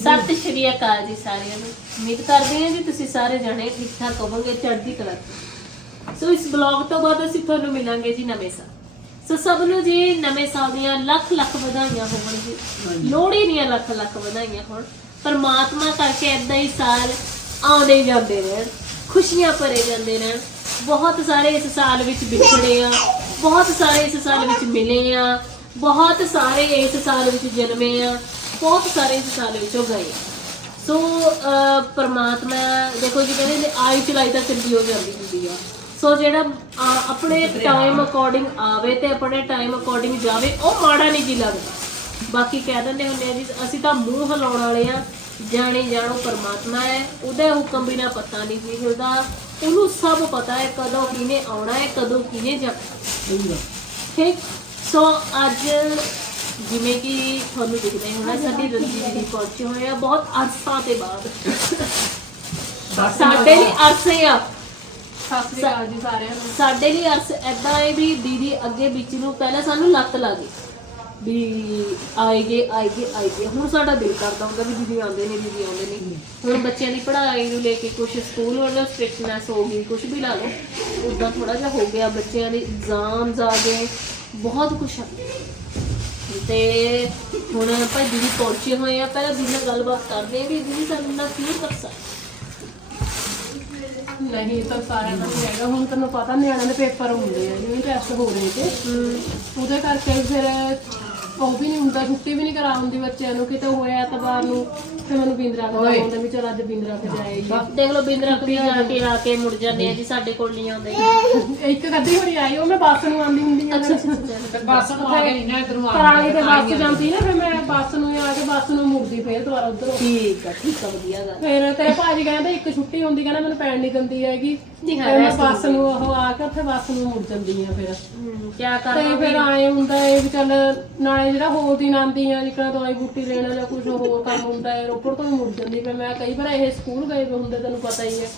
ਸਤਿ ਸ਼੍ਰੀ ਅਕਾਲ ਜੀ ਸਾਰਿਆਂ ਨੂੰ। ਉਮੀਦ ਕਰਦੇ ਹਾਂ ਜੀ ਤੁਸੀਂ ਸਾਰੇ ਜਣੇ ਠੀਕ ਠਾਕ ਹੋਵੋਗੇ ਚੜ੍ਹਦੀ ਕਲਾ 'ਚ। ਸੋ ਇਸ ਬਲੌਗ ਤੋਂ ਬਾਅਦ ਅਸੀਂ ਤੁਹਾਨੂੰ ਮਿਲਾਂਗੇ ਜੀ ਨਵੇਂ ਸਾਲ। ਸੋ ਸਭ ਨੂੰ ਜੀ ਨਵੇਂ ਸਾਲ ਦੀਆਂ ਲੱਖ ਲੱਖ ਵਧਾਈਆਂ ਹੋਣ ਜੀ ਲੋਹੜੀ ਦੀਆਂ ਲੱਖ ਲੱਖ ਵਧਾਈਆਂ ਹੋਣ। ਪਰਮਾਤਮਾ ਕਰਕੇ ਏਦਾਂ ਹੀ ਸਾਲ ਆਉਂਦੇ ਜਾਂਦੇ ਰਹਿਣ ਖੁਸ਼ੀਆਂ ਭਰੇ ਜਾਂਦੇ ਰਹਿਣ। ਬਹੁਤ ਸਾਰੇ ਇਸ ਸਾਲ ਵਿੱਚ ਵਿਛੜੇ ਆ ਬਹੁਤ ਸਾਰੇ ਇਸ ਸਾਲ ਵਿੱਚ ਮਿਲੇ ਆ ਬਹੁਤ ਸਾਰੇ ਇਸ ਸਾਲ ਵਿੱਚ ਜਨਮੇ ਆ। ਬਹੁਤ ਸਾਰੇ ਇਸ ਸਾਲ ਵਿੱਚੋਂ ਗਏ। ਸੋ ਪ੍ਰਮਾਤਮਾ ਦੇਖੋ ਜੀ ਕਹਿੰਦੇ ਨੇ ਆਈ ਚਲਾਈ ਤਾਂ ਚੰਗੀ ਹੋ ਜਾਂਦੀ ਹੁੰਦੀ ਆ। ਸੋ ਜਿਹੜਾ ਆਪਣੇ ਟਾਈਮ ਅਕੋਰਡਿੰਗ ਆਵੇ ਤੇ ਆਪਣੇ ਟਾਈਮ ਅਕੋਰਡਿੰਗ ਜਾਵੇ ਉਹ ਮਾੜਾ ਨਹੀਂ ਜੀ ਲੱਗਦਾ। ਬਾਕੀ ਕਹਿ ਦਿੰਦੇ ਹੁੰਦੇ ਆ ਜੀ ਅਸੀਂ ਤਾਂ ਮੂੰਹ ਹਿਲਾਉਣ ਵਾਲੇ ਆ ਜਾਣੇ ਜਾਣੋ ਪਰਮਾਤਮਾ ਹੈ ਉਹਦੇ ਹੁਕਮ ਬਿਨਾ ਪਤਾ ਨਹੀਂ ਕੀ ਹਿਲਦਾ ਉਹਨੂੰ ਸਭ ਪਤਾ ਹੈ ਕਦੋਂ ਕਿਹਨੇ ਆਉਣਾ ਹੈ ਕਦੋਂ ਕਿਹਨੇ ਜਾਣਾ। ਠੀਕ? ਸੋ ਅੱਜ ਜਿਵੇਂ ਕਿ ਤੁਹਾਨੂੰ ਦਿਖਦਾ ਹੀ ਹੋਣਾ ਸਾਡੀ ਰਣਜੀਤ ਜੀ ਪਹੁੰਚੇ ਹੋਏ ਆ ਬਹੁਤ ਅਰਸਾ ਦੇ ਬਾਅਦ। ਸਾਡੇ ਲਈ ਅਰਸੇ ਆ। ਸਤਿ ਸ੍ਰੀ ਅਕਾਲ ਜੀ ਸਾਰਿਆਂ ਨੂੰ। ਸਾਡੇ ਲਈ ਅਰਸ ਐਦਾਂ ਹੈ ਵੀ ਦੀਦੀ ਅੱਗੇ ਵਿੱਚ ਨੂੰ ਪਹਿਲਾਂ ਸਾਨੂੰ ਲੱਤ ਲਾ ਗਈ। ਵੀ ਆਏਗੇ ਆਏਗੇ ਆਏਗੇ ਹੁਣ ਸਾਡਾ ਦਿਲ ਕਰਦਾ ਹੁੰਦਾ ਵੀ ਦੀਦੀ ਆਉਂਦੇ ਨੇ ਦੀਦੀ ਆਉਂਦੇ ਨੇ। ਹੁਣ ਬੱਚਿਆਂ ਦੀ ਪੜ੍ਹਾਈ ਨੂੰ ਲੈ ਕੇ ਕੁਝ ਸਕੂਲ ਵੱਲੋਂ ਸਟ੍ਰਿਕਟਨੈਸ ਹੋ ਗਈ ਕੁਝ ਵੀ ਲਾ ਲਓ। ਉਦਾਂ ਥੋੜਾ ਜਿਹਾ ਹੋ ਗਿਆ ਬੱਚਿਆਂ ਦੇ ਐਗਜ਼ਾਮਸ ਆ ਗਏ ਬਹੁਤ ਕੁਝ ਆ। ਤੇ ਹੁਣ ਭਾਈ ਦੀਦੀ ਪਹੁੰਚੇ ਹੋਏ ਆ ਪਹਿਲਾਂ ਦੀਦੀ ਨਾਲ ਗੱਲਬਾਤ ਕਰਦੇ ਆ ਵੀ ਦੀਦੀ ਸਾਨੂੰ ਨਾਲ ਕੀ ਕਰ ਸਕਦਾ ਨਹੀਂ ਤਾਂ ਸਾਰਿਆਂ ਨੂੰ ਹੀ ਹੈਗਾ। ਹੁਣ ਤੈਨੂੰ ਪਤਾ ਨਿਆਣਿਆਂ ਦੇ ਪੇਪਰ ਹੁੰਦੇ ਆ ਜਿਵੇਂ ਟੈਸਟ ਹੋ ਰਹੇ ਤੇ। ਉਹਦੇ ਕਰਕੇ ਫਿਰ ਉਹ ਵੀ ਨਹੀਂ ਹੁੰਦਾ ਛੁੱਟੀ ਵੀ ਨਹੀਂ ਕਰਾ ਹੁੰਦੀ ਬੱਚਿਆਂ ਨੂੰ ਕਿਤੇ ਹੋਇਆ ਐਤਵਾਰ ਨੂੰ ਤੇ ਮੈਨੂੰ ਬਿੰਦਰਾ ਦਾ ਆਉਂਦਾ ਵੀ ਚਲ ਅੱਜ ਬਿੰਦਰਾ ਤੇ ਜਾਏਗੀ ਦੇਖ ਲਓ ਬਿੰਦਰਾ ਕੁੜੀ ਜਾ ਕੇ ਆ ਕੇ ਮੁੜ ਜਾਂਦੇ ਆ ਜੀ ਸਾਡੇ ਕੋਲ ਨਹੀਂ ਆਉਂਦੇ ਇੱਕ ਗੱਡੀ ਹੋਰੀ ਆਈ ਉਹ ਮੈਂ ਬੱਸ ਨੂੰ ਆਉਂਦੀ ਹੁੰਦੀ ਆ। ਅੱਛਾ ਅੱਛਾ ਅੱਛਾ ਬੱਸ ਨੂੰ ਆ ਕੇ ਇੰਨਾ ਇਧਰੋਂ ਆ ਕਰਾਲੀ ਤੇ ਬੱਸ ਜਾਂਦੀ ਨਾ ਫਿਰ ਮੈਂ ਬੱਸ ਨੂੰ ਆ ਕੇ ਬੱਸ ਨੂੰ ਮੁੜਦੀ ਫੇਰ ਦੁਬਾਰਾ ਉਧਰੋਂ। ਠੀਕ ਆ ਠੀਕ ਆ ਵਧੀਆ ਗੱਲ। ਫਿਰ ਤੇਰੇ ਭਾਜੀ ਕਹਿੰਦੇ ਇੱਕ ਛੁੱਟੀ ਹੁੰਦੀ ਕਹਿੰਦਾ ਮੈਨੂੰ ਪੈਣ ਨਹੀਂ ਦਿੰਦੀ ਹੈਗੀ। ਜੀ ਹਾਂ, ਮੈਂ ਬੱਸ ਨੂੰ ਉਹ ਆ ਕੇ ਉੱਥੇ ਬੱਸ ਨੂੰ ਮੁੜ ਜਾਂਦੀ ਆ ਫਿਰ। ਕਿਆ ਤੇ ਕਰਨਾ ਫਿਰ ਆਏ ਹੁੰਦਾ ਹੈ ਵੀ ਚੱਲ ਨਾਲੇ ਜਿਹੜਾ ਹੋਰ ਦਿਨ ਆਉਂਦੀ ਆ ਜਿਕਣਾ ਦਵਾਈ ਬੂਟੀ ਲੈਣਾ ਜਾਂ ਕੁਝ ਹੋਰ ਕੰਮ ਹੁੰਦਾ ਹੈ ਰੋਪੜ ਤੋਂ ਵੀ ਮੁੜ ਜਾਂਦੀ ਫਿਰ ਮੈਂ ਕਈ ਵਾਰ ਇਹ ਸਕੂਲ ਗਏ ਵੇ ਹੁੰਦੇ ਤੈਨੂੰ ਪਤਾ ਹੀ ਹੈ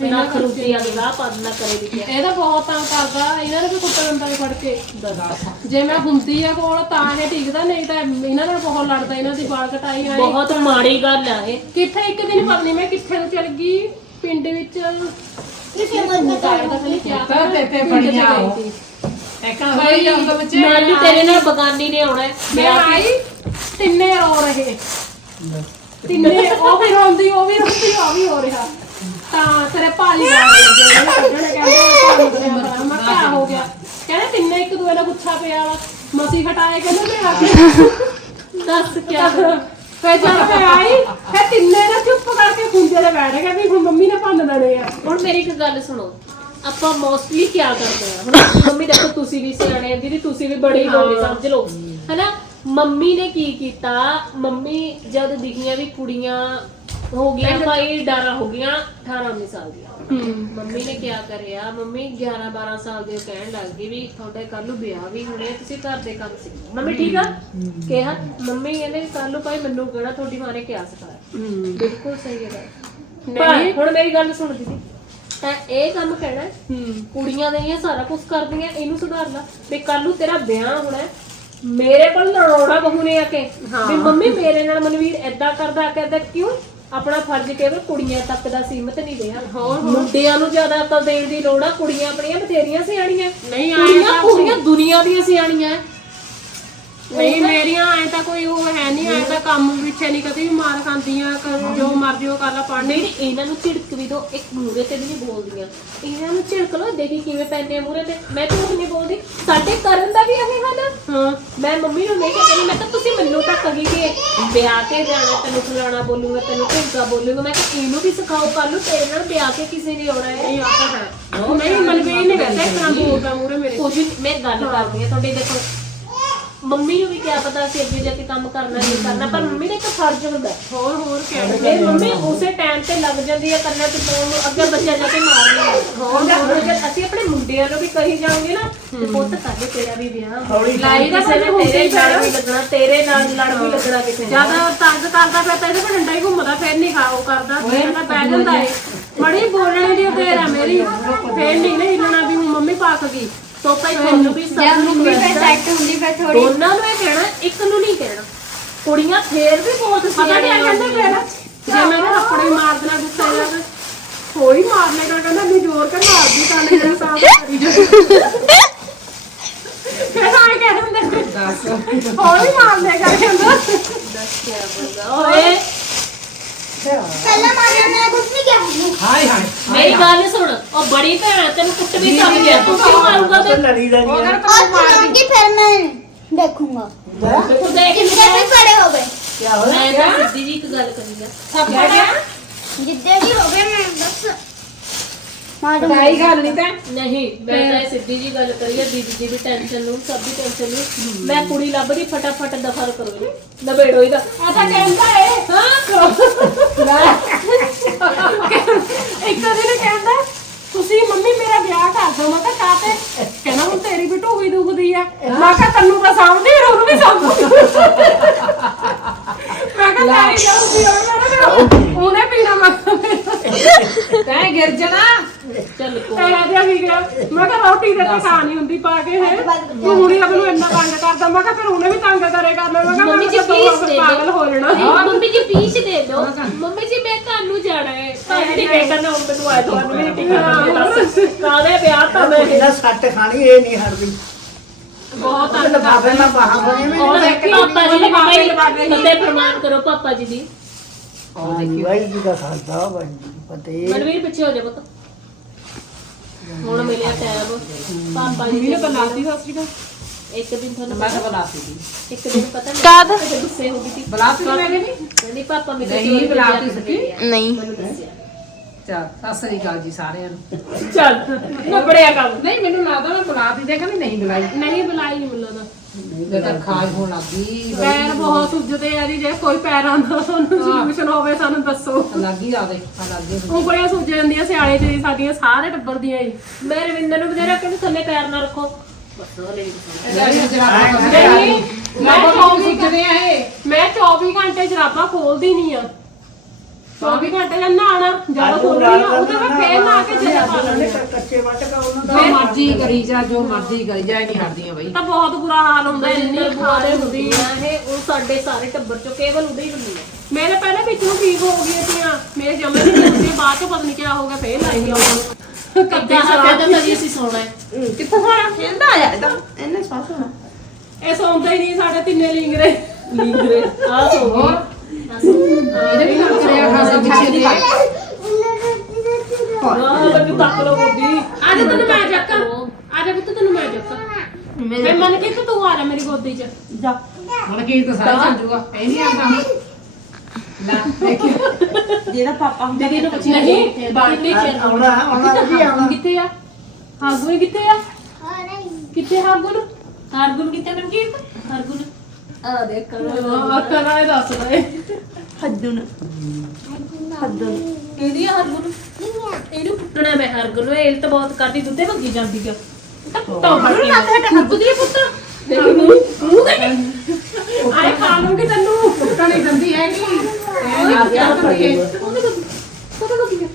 ਬਿਨਾ ਖਰੂਤੀ ਵਾਲੀ ਰਾਹ ਪਦ ਨਾ ਕਰੇ ਵੀ ਕਿਆ। ਇਹ ਤਾਂ ਬਹੁਤ ਤੰਗ ਕਰਦਾ ਇਹਨਾਂ ਨੇ ਵੀ ਕੁੱਟਣ ਦਿੰਦਾ ਵੀ ਫੜ ਕੇ। ਜੇ ਮੈਂ ਹੁੰਦੀ ਆ ਕੋਲ ਤਾਂ ਇਹ ਟਿਕਦਾ ਨਹੀਂ ਤਾਂ ਇਹਨਾਂ ਨਾਲ ਬਹੁਤ ਲੜਦਾ ਇਹਨਾਂ ਦੀ ਵਾਲ ਕਟਾਈ ਆਏ ਬਹੁਤ ਮਾੜੀ ਗੱਲ ਆ ਇਹ। ਕਿੱਥੇ ਇੱਕ ਦਿਨ ਪਤਾ ਮੈਂ ਕਿੱਥੇ ਨੂੰ ਚਲ ਗਈ ਪਿੰਡ ਵਿੱਚ ਤਾਂ ਤਾਂ ਤੇ ਬੜੀਆਂ ਉਹ। ਐਕਾਂ ਹੋਈ ਜਾਂਦਾ ਬੱਚੇ ਨਾਨੀ ਤੇਰੇ ਨਾਲ ਬਗਾਨੀ ਨੇ ਆਉਣਾ ਹੈ। ਮੈਂ ਆਈ ਤਿੰਨੇ ਰੋ ਰਹੇ। ਤਿੰਨੇ ਉਹ ਵੀ ਰੋਂਦੀ ਉਹ ਵੀ ਰੋਂਦੀ ਉਹ ਵੀ ਹੋ ਰਿਹਾ। ਤਾਂ ਤੇਰੇ ਭਾਜੀ ਦਾ ਜਿਹੜੇ ਕਹਿੰਦੇ ਮੈਂ ਕਿਹਾ ਹੋ ਗਿਆ। ਕਹਿੰਦੇ ਤਿੰਨੇ ਇੱਕ ਦੂਏ ਦਾ ਗੁੱਛਾ ਪਿਆ ਵਾ। ਮਸੀ ਹਟਾਏ ਕਹਿੰਦੇ ਮੈਂ ਆ ਕੇ ਦੱਸ ਕਿਆ ਫੇ ਜਦ ਮੈਂ ਆਈ ਫੇ ਤਿੰਨੇ ਨਾ ਚੁੱਪ ਖੁੰਝੇ ਦੇ ਬੈਠ ਗਏ ਵੀ ਹੁਣ ਮੰਮੀ ਨੇ ਭੰਨ ਦੇਣੇ ਆ। ਹੁਣ ਮੇਰੀ ਇੱਕ ਗੱਲ ਸੁਣੋ ਆਪਾਂ ਮੋਸਟਲੀ ਕੀ ਕਰਦੇ ਆ? ਹੁਣ ਮੰਮੀ ਦੇਖੋ ਤੁਸੀਂ ਵੀ ਸਿਆਣੇ ਆ ਦੀਦੀ ਤੁਸੀਂ ਵੀ ਬੜੇ ਹੀ ਹੋਗੇ ਸਮਝ ਲਓ। ਹੈਨਾ? ਮੰਮੀ ਨੇ ਕੀ ਕੀਤਾ? ਮੰਮੀ ਜਦ ਦਿਖੀਆਂ ਵੀ ਕੁੜੀਆਂ ਹੋ ਗਈਆਂ ਭਾਈ ਡਾਰਾ ਹੋ ਗਈਆਂ 18 19 ਸਾਲ ਦੀਆਂ। ਮੰਮੀ ਨੇ ਕਿਆ ਕਰਿਆ? ਮੰਮੀ 11 12 ਸਾਲ ਦੇ ਕਹਿਣ ਲੱਗ ਗਈ ਵੀ ਤੁਹਾਡੇ ਕੱਲ ਨੂੰ ਵਿਆਹ ਵੀ ਹੋਣੇ ਆ, ਤੁਸੀਂ ਘਰ ਦੇ ਕੰਮ ਸਿੱਖੋ। ਮੰਮੀ ਠੀਕ ਆ? ਕਿਹਾ ਮੰਮੀ ਕਹਿੰਦੇ ਕੱਲ ਨੂੰ ਭਾਈ ਮੈਨੂੰ ਕਿਹੜਾ ਤੁਹਾਡੀ ਮਾਂ ਨੇ ਕਿਹਾ ਸਿਖਾਇਆ? ਬਿਲਕੁਲ ਸਹੀ ਹੈ ਨਹੀਂ। ਹੁਣ ਮੇਰੀ ਗੱਲ ਸੁਣ ਦੀਦੀ ਤਾਂ ਇਹ ਕੰਮ ਕਹਿਣਾ ਹੈ, ਹੂੰ। ਕੁੜੀਆਂ ਦੇ ਇਹ ਸਾਰਾ ਕੁਝ ਕਰਦੀਆਂ ਇਹਨੂੰ ਸੁਧਾਰ ਲਾ। ਵੀ ਕੱਲ ਨੂੰ ਤੇਰਾ ਵਿਆਹ ਹੋਣਾ ਹੈ, ਮੇਰੇ ਕੋਲ ਲੜੋੜਾ ਬਹੂ ਨੇ ਆ ਕੇ। ਵੀ ਮੰਮੀ ਮੇਰੇ ਨਾਲ ਮਨਵੀਰ ਐਦਾਂ ਕਰਦਾ ਕਰਦਾ ਕਿਉਂ? ਆਪਣਾ ਫਰਜ਼ ਕੇਵਲ ਕੁੜੀਆਂ ਤੱਕ ਦਾ ਸੀਮਤ ਨਹੀਂ ਰਿਹਾ। ਮੁੰਡਿਆਂ ਨੂੰ ਜ਼ਿਆਦਾ ਅਕਲ ਦੇਣ ਦੀ ਲੋੜ ਆ ਕੁੜੀਆਂ ਆਪਣੀਆਂ ਬਥੇਰੀਆਂ ਸਿਆਣੀਆਂ। ਨਹੀਂ ਆਏ ਕੁੜੀਆਂ ਪੂਰੀਆਂ ਦੁਨੀਆ ਦੀਆਂ ਸਿਆਣੀਆਂ। ਹੈ। ਨਹੀਂ ਮੇਰੀਆਂ ਐ ਤਾਂ ਕੋਈ ਉਹ ਹੈ ਨਹੀਂ ਐ ਤਾਂ ਕੰਮ ਪਿੱਛੇ ਨਹੀਂ ਕਦੇ ਵੀ ਮਾਰ ਖਾਂਦੀਆਂ ਜੋ ਮਰਜ਼ੀ ਉਹ ਕਰ ਲਾ ਪੜ੍ਹਨੀ ਨਹੀਂ ਇਹਨਾਂ ਨੂੰ ਝਿੜਕ ਵੀ ਦੋ ਇੱਕ ਮੂਰੇ ਤੇ ਵੀ ਨਹੀਂ ਬੋਲਦੀਆਂ। ਇਹਨਾਂ ਨੂੰ ਝਿੜਕ ਲੋ ਦੇਖੀ ਕਿਵੇਂ ਪੈਂਦੇ ਆ ਮੂਰੇ ਤੇ। ਮੈਂ ਝੂਠ ਨਹੀਂ ਬੋਲਦੀ। ਸਾਡੇ ਕਰਨ ਦਾ ਵੀ ਇਹ ਹਾਲ ਆ। ਹਾਂ। ਮੈਂ ਮੰਮੀ ਨੂੰ ਨਹੀਂ ਕਹਿੰਦੀ ਮੈਂ ਕਿਹਾ ਤੁਸੀਂ ਮੈਨੂੰ ਤਾਂ ਕਹੀ ਕਿ ਵਿਆਹ ਕੇ ਜਾਣਾ ਤੈਨੂੰ ਫਲਾਣਾ ਬੋਲੂਗਾ ਤੈਨੂੰ ਢਿੰਕਾ ਬੋਲੂਗਾ। ਮੈਂ ਕਿਹਾ ਇਹਨੂੰ ਵੀ ਸਿਖਾਓ ਕੱਲ ਨੂੰ ਤੇਰੇ ਨਾਲ ਵਿਆਹ ਕੇ ਕਿਸੇ ਨੇ ਆਉਣਾ ਹੈ। ਨਹੀਂ ਆ ਤਾਂ ਹੈ। ਨਹੀਂ ਮਨਵੀਰ ਨਹੀਂ ਵੈਸੇ ਇਸ ਤਰ੍ਹਾਂ ਬੋਲਦਾ ਮੂਰੇ ਮੇਰੇ ਕੁਝ ਨੀ- ਮੈਂ ਗੱਲ ਕਰਦੀ ਹਾਂ ਤੁਹਾਡੇ ਦੇਖੋ ਮੰਮੀ ਨੂੰ ਵੀ ਕਿਆ ਪਤਾ ਸੀ ਅੱਗੇ ਜਾ ਕੇ ਕੰਮ ਕਰਨਾ ਨਹੀਂ ਕਰਨਾ ਪਰ ਮੰਮੀ ਦਾ ਇੱਕ ਫਰਜ਼ ਹੁੰਦਾ। ਹੋਰ ਹੋਰ ਕਿਹੜੇ ਤੇ ਮੰਮੀ ਉਸੇ ਟਾਈਮ ਤੇ ਲੱਗ ਜਾਂਦੀ ਹੈ ਕੰਨਾਂ ਤੇ ਪਾਉਣ ਨੂੰ ਅੱਗੇ ਬੱਚਾ ਜਾ ਕੇ ਮਾਰ ਲਿਆ ਹੋਰ ਜਦ ਅਸੀਂ ਆਪਣੇ ਮੁੰਡਿਆਂ ਨੂੰ ਵੀ ਕਹੀ ਜਾਵਾਂਗੇ ਨਾ ਤੇ ਪੁੱਤ ਸਾਡੇ ਤੇਰਾ ਵੀ ਵਿਆਹ ਲਾਈ ਦਾ ਕਿਸੇ ਨੇ ਤੇਰੇ ਹੁੰਦੀ ਨਾਲ ਵੀ ਲੱਗਣਾ ਤੇਰੇ ਨਾਲ ਲੜ ਵੀ ਲੱਗਣਾ ਕਿਸੇ ਨੇ। ਜਦ ਤੰਗ ਕਰਦਾ ਫਿਰ ਤਾਂ ਇਹਦੇ ਕੋਲ ਡੰਡਾ ਹੀ ਘੁੰਮਦਾ ਫਿਰ ਨਹੀਂ ਖਾ ਉਹ ਕਰਦਾ ਫਿਰ ਤਾਂ ਬਹਿ ਜਾਂਦਾ ਏ। ਮੜੀ ਬੋਲਣੀ ਦੀ ਫੇਰ ਆ ਮੇਰੀ। ਫੇਰ ਨਹੀਂ ਨਾ ਹਿੱਲਣਾ ਵੀ ਮੰਮੀ ਪੱਕ ਗਈ। ਸੋ ਭਾਈ ਤੁਹਾਨੂੰ ਵੀ ਸਭ ਜਦ ਨੂੰ ਮੰਮੀ ਫਿਰ request ਆ। ਸੈੱਟ ਹੁੰਦੀ ਫਿਰ ਥੋੜੀ ਦੋਨਾਂ ਨੂੰ ਇਹ ਕਹਿਣਾ ਇੱਕ ਨੂੰ ਨਹੀਂ ਕਹਿਣਾ। ਕੁੜੀਆਂ ਫੇਰ ਵੀ ਬਹੁਤ ਪਤਾ ਸਿਆਣੀਆਂ ਕਹਿੰਦੇ। ਫਿਰ। ਜੇ ਮੇਰੇ ਥੱਪੜੇ ਮਾਰ ਦੇਣਾ ਗੁੱਸੇ ਨਾਲ ਕੋਈ ਮਾਰ ਲੇਗਾ ਕਹਿੰਦਾ ਨਹੀਂ ਜ਼ੋਰ ਕਰ ਮਾਰਦੀ ਤਾਂ ਨਹੀਂ ਮੇਰੇ ਸਾਹਮਣੇ ਕਰੀ ਜਾ ਫਿਰ ਆਏ ਕਹਿੰਦੇ ਨੇ। ਦੱਸ। ਕੋਈ ਮਾਰ ਲੇਗਾ ਕਹਿੰਦਾ। ਓਏ ਪਹਿਲਾਂ ਮਾਰਿਆ ਮੇਰਾ ਕੁਝ ਨਹੀਂ ਗਿਆ ਹਾਏ ਹਾਏ। ਮੇਰੀ ਗੱਲ ਸੁਣ ਉਹ ਬੜੀ ਭੈਣ ਤੈਨੂੰ ਕੁੱਟ ਵੀ ਸਕਦੀ ਆ ਤੂੰ ਕਿਉਂ ਮਾਰੂਗਾ ਤੇ ਲੜੀ ਦਾ ਨਹੀਂ ਹੈ ਔਰ ਮਾਰੂਗੀ ਫਿਰ ਮੈਂ ਦੇਖੂੰਗਾ। ਤੂੰ ਦੇਖ ਜਿੱਦੇ ਵੀ ਖੜੇ ਹੋਵੇ। ਕੀ ਹੋਇਆ? ਮੈਂ ਤਾਂ ਸਿੱਧੀ ਜੀ ਇੱਕ ਗੱਲ ਕਰੀ ਜਾ ਸਭ ਜਿੱਦੇ ਵੀ ਹੋਵੇ ਮੈਂ ਬਸ ਮਾਰੂ ਕਾਈ ਗੱਲ ਨਹੀਂ ਤਾਂ ਨਹੀਂ ਮੈਂ ਤਾਂ ਇਹ ਸਿੱਧੀ ਜੀ ਗੱਲ ਕਰੀਏ ਦੀਦੀ ਜੀ ਵੀ ਟੈਨਸ਼ਨ ਨੂੰ ਸਭ ਦੀ ਟੈਨਸ਼ਨ ਨੂੰ। ਮੈਂ ਕੁੜੀ ਲੱਭਦੀ ਫਟਾਫਟ ਦਫਾ ਕਰੋ ਜੀ। ਨਵੇੜੋ ਇਹਦਾ। ਆ ਤਾਂ ਕਹਿੰਦਾ ਏ ਹਾਂ ਕਰੋ। ਲੈ ਇੱਕ ਦਿਨ ਨੇ ਕਹਿੰਦਾ ਤੁਸੀਂ ਮੰਮੀ ਮੇਰਾ ਵਿਆਹ ਕਰ ਦਿਓ। ਮੈਂ ਤਾਂ ਕਾਤੇ ਕਹਿੰਦਾ ਹੁਣ ਤੇਰੀ ਵੀ ਢੂਹੀ ਦੁਖਦੀ ਆ। ਮੈਂ ਕਿਹਾ ਤੈਨੂੰ ਤਾਂ ਸਾਂਭਦੀ ਉਹਨੂੰ ਵੀ ਸਾਂਭਦੀ ਮੈਂ ਕਿਹਾ ਤਾਰੀ ਜਾਉਂਦੀ ਉਹਨੇ ਪੀਣਾ ਮੈਂ ਤੈਂ ਗਿਰ ਜਾਣਾ। ਚੱਲ ਕੋ ਤੇਰਾ ਜਿਹਾ ਵੀ ਗਿਆ ਮੈਂ ਕਿਹਾ ਰੋਟੀ ਤੇ ਤਾਂ ਖਾਣੀ ਹੁੰਦੀ ਪਾ ਕੇ ਹੈ। ਤੂੰ ਹੁਣੀ ਅਬ ਨੂੰ ਇੰਨਾ ਤੰਗ ਕਰਦਾ ਮੈਂ ਕਿਹਾ ਫਿਰ ਉਹਨੇ ਵੀ ਤੰਗ ਕਰੇ ਕਰ ਲੈ ਮੈਂ ਕਿਹਾ ਮੰਮੀ ਜੀ ਮੈਂ ਪਲੀਜ਼ ਦੇ ਪਾਗਲ ਹੋ ਜਾਣਾ। ਨਹੀਂ, ਮੰਮੀ ਜੀ ਪੀਸ ਦੇ ਦਿਓ। ਮੰਮੀ ਜੀ ਮੈਂ ਘਰ ਨੂੰ ਜਾਣਾ ਹੈ। ਘਰ ਟਿਕਟ ਕਰਨਾ ਹੁਣ ਮੈਨੂੰ ਆਇਆ ਤੁਹਾਨੂੰ ਮੇਰੀ ਟਿਕਟ ਕਾਹਦੇ ਵਿਆਹ ਤਾਂ ਮੈਂ ਇਹਦਾ ਸੱਟ ਖਾਣੀ ਇਹ ਨਹੀਂ ਹਟਦੀ। ਬਹੁਤ ਤੇ ਲਫਾਫੇ ਨਾਲ ਬਾਹਾਂ ਬਣੇ ਨੇ ਔਰ ਪਾਪਾ ਜੀ ਦੀ ਹੀ। ਫਤਿਹ ਪ੍ਰਮਾਨ ਕਰੋ ਪਾਪਾ ਜੀ ਦੀ। ਵਾਹਿਗੁਰੂ ਜੀ ਦਾ ਖਾਲਸਾ ਵਾਹਿਗੁਰੂ ਫਤਿਹ। ਮਨਵੀਰ ਪਿੱਛੇ ਹੋ ਜਾ ਪੁੱਤ। ਹੁਣ ਮਿਲਿਆ ਟਾਈਮ ਪਾਪਾ ਜੀ ਵੀ ਦੀ ਨੇ ਬੁਲਾਤੀ ਸਤਿ ਸ਼੍ਰੀ ਅਕਾਲ। ਇੱਕ ਦਿਨ ਤੁਹਾਨੂੰ ਮੈਂ ਪਤਾ ਤਾਂ ਬੁਲਾਤੀ ਸੀ। ਇੱਕ ਦਿਨ ਪਤਾ ਨਹੀਂ ਕਦ? ਕਦੇ ਗੁੱਸੇ ਹੋ ਗਈ ਸੀ। ਬੁਲਾਤੀ ਮੈਂ ਕਿ ਪਾਪਾ ਮੇਰੇ ਨਹੀਂ, ਚੋਰੀ। ਗਿਆ। नहीं ਮੈਨੂੰ ਦੱਸਿਆ। ਚਲ ਸਤਿ ਸ੍ਰੀ ਅਕਾਲ ਜੀ ਸਾਰਿਆਂ ਨੂੰ। ਚੱਲ ਨਬੜਿਆ ਕੰਮ। ਨਹੀਂ ਮੈਨੂੰ ਲੱਗਦਾ ਮੈਂ ਬੁਲਾਤੀ ਦੇਖਾ ਨਹੀਂ ਨਹੀਂ ਬੁਲਾਈ। ਨਹੀਂ ਬੁਲਾਈ ਨਹੀਂ ਮਿਲਦਾ ਮੈਂ ਤਾਂ ਖਾਜ ਹੋਣ ਲੱਗੀ ਪੈਰ ਬਹੁਤ ਸੁੱਜਦੇ ਆ ਜੀ ਜੇ ਕੋਈ ਪੈਰਾਂ ਦਾ ਤੁਹਾਨੂੰ ਸੋਲੂਸ਼ਨ ਹੋਵੇ ਸਾਨੂੰ ਦੱਸੋ। ਲੱਗੀ ਆ ਦੇ ਆ ਲੱਗੀ ਉਂਗਲੀਆਂ ਸੁੱਜ ਜਾਂਦੀਆਂ ਸਿਆਲੇ ਚ ਜੀ ਸਾਡੀਆਂ ਸਾਰੇ ਟੱਬਰ ਦੀਆਂ ਮੈਂ ਰਵਿੰਦਰ ਨੂੰ ਬਥੇਰਾ ਕਹਿੰਦੀ ਥੱਲੇ ਪੈਰ ਨਾ ਰੱਖੋ। ਬਸ ਉਹ ਲੈ ਨਹੀਂ ਮੈਂ 24 ਘੰਟੇ ਜਰਾਬਾਂ ਖੋਲਦੀ ਨਹੀਂ ਆ। 24 ਘੰਟੇ ਜਾਂ ਨਹਾਣਾ ਜਦੋਂ ਖੋਲਣੀ ਆ ਉਹਦੇ ਮੈਂ ਫੇਰ ਨਹਾ ਕੇ ਜਦੇ ਪਾ ਲੈਣੇ ਕੱਚੇ ਵੱਟ ਕਾ ਉਹਨਾਂ ਦਾ ਮਰਜ਼ੀ ਕਰੀ ਜਾ ਜੋ ਮਰਜ਼ੀ ਕਰੀ ਜਾ ਇਹ ਨਹੀਂ ਹਟਦੀਆਂ ਬਈ। ਤਾਂ ਬਹੁਤ ਬੁਰਾ ਹਾਲ ਹੁੰਦਾ ਇੰਨੀ ਖਾ ਬੁਆਰੇ ਦੇ ਹੁੰਦੀ ਆ ਇਹ ਉਹ ਸਾਡੇ ਸਾਰੇ ਟੱਬਰ ਚੋਂ ਕੇਵਲ ਉਹਦੇ ਹੀ ਹੁੰਦੀ ਆ ਮੇਰੇ ਪਹਿਲੇ ਵਿੱਚ ਨੂੰ ਠੀਕ ਹੋ ਗਈਆਂ ਸੀਆਂ ਮੇਰੇ ਜਮੇ ਨਹੀਂ ਹੁੰਦੀ ਬਾਅਦ ਚ ਪਤਾ ਨਹੀਂ ਕੀ ਹੋ ਗਿਆ ਫੇਰ ਲਾਈ ਗਿਆ ਉਹ। ਕੱਦੇ ਕਹਿੰਦਾ ਤਾਂ ਜੀ ਅਸੀਂ ਸੋਣਾ ਹੈ। ਕਿੱਥੋਂ ਹੋਣਾ ਕਹਿੰਦਾ ਆਇਆ ਤਾਂ ਇਹਨੇ ਸਵਾਸ ਹੋਣਾ ਇਹ ਸੌਂਦਾ ਹੀ ਨਹੀਂ ਸਾਡੇ ਤਿੰਨੇ ਲਿੰਗਰੇ। ਲੀਗਰੇ ਆ ਸੋ ਇਹਦੇ ਵੀ ਕੰਮ ਕਰਿਆ ਖਾਸਾ ਪਿੱਛੇ ਦੇ ਵਾਹ ਲੱਗੀ ਤੱਕ ਲੋ ਗੋਦੀ ਅੱਜ ਤੈਨੂੰ ਮੈਂ ਚੱਕਾਂ ਅੱਜ ਪੁੱਤ ਤੈਨੂੰ ਮੈਂ ਚੱਕਾਂ ਮੈਂ ਮਨ ਕੀ ਤੂੰ ਆ? ਜਾ ਮੇਰੀ ਗੋਦੀ 'ਚ ਜਾ ਹੁਣ ਕੀ ਤਾਂ ਸਾਰਾ ਚੱਜੂਗਾ ਇਹ ਨਹੀਂ ਆਉਂਦਾ ਹੁਣ ਲੈ ਜਿਹੜਾ ਪਾਪਾ ਦੀਦੀ ਨੂੰ ਪੁੱਛ ਨਹੀਂ ਬਾਲਟੀ ਚ ਆਉਣਾ ਆਉਣਾ ਜੀ ਆਉਣਾ ਕਿੱਥੇ ਆ? ਹਾਗੂ ਕਿੱਥੇ ਆ? ਕਿੱਥੇ ਹਾਗੂ ਨੂੰ ਹਰਗੁਣ ਕਿੱਥੇ ਮਨਕੀਰਤ ਹਰਗੁਣ? ਆ ਦੇਖ। ਕਰ ਕਰਾ ਇਹ ਦੱਸ ਦੇ। ਹੱਦੂਨ ਹੱਦੂਨ ਕਿਹਦੀ ਆ ਹਰਗੁਣ? ਇਹਨੂੰ ਕੁੱਟਣਾ ਮੈਂ ਹਰਗੁਣ ਨੂੰ। ਇਹ ਤਾਂ ਬਹੁਤ ਕਰਦੀ ਦੁੱਧੇ ਭੱਗੀ ਜਾਂਦੀ ਆ। ਤਾਂ ਫੜ ਕੇ ਕੁੱਟਦੀ ਪੁੱਤ। ਮੂੰਹ ਦੇ ਆਏ ਖਾ ਲੂੰਗੀ ਤੈਨੂੰ। ਕੁੱਟਣ ਨਹੀਂ ਦਿੰਦੀ ਹੈਗੀ ਇਹ ਨਹੀਂ ਕਿਆ ਕਰਦੀ ਹੈ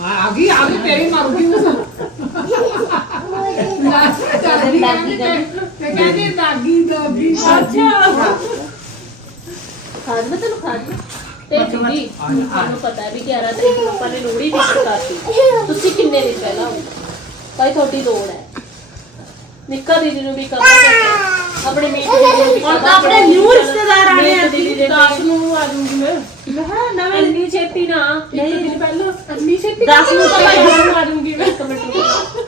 ਹਾਂ ਆ ਗਈ ਆ ਗਈ ਤੇਰੀ ਮਾਰੂਗੀ ਉਸ। ਚੱਲਦੀ ਕਹਿੰਦੀ ਤੇ ਕਹਿੰਦੀ ਦਾਗੀ ਦਾਗੀ ਅੱਛਾ। ਖਾਜ ਮੈਂ ਤੈਨੂੰ ਖਾਜ ਤੇ ਦੀਦੀ ਤੁਹਾਨੂੰ ਪਤਾ ਹੈ ਵੀ 11 ਤਰੀਕ ਨੂੰ ਆਪਾਂ ਨੇ ਲੋਹੜੀ ਵੀ ਕਰਤੀ ਤੁਸੀਂ ਕਿੰਨੇ ਦਿਨ ਪਹਿਲਾਂ ਆਉਂਗੇ ਭਾਈ ਤੁਹਾਡੀ ਲੋੜ ਹੈ। ਨਿੱਕਾ ਦੀਦੀ ਨੂੰ ਵੀ ਕਹਾਂਗੇ ਆਪਣੇ ਮੀਟ ਦੀਦੀ ਨੂੰ ਵੀ ਹੁਣ ਤਾਂ ਆਪਣੇ new ਰਿਸ਼ਤੇਦਾਰ ਆਣੇ ਆ ਦੀਦੀ ਦੇ 10 ਨੂੰ ਆ ਜਾਊਂਗੀ ਮੈਂ। ਮੈਂ ਨਵੇਂ ਇੰਨੀ ਛੇਤੀ ਨਾ। ਦਿਨ ਪਹਿਲਾਂ ਅੰਨੀ ਛੇਤੀ 10 ਨੂੰ ਤਾਂ ਮੈਂ ਆ ਜਾਊਂਗੀ? ਮੈਂ ਇੱਕ ਮਿੰਟ ਰੁਕੋ।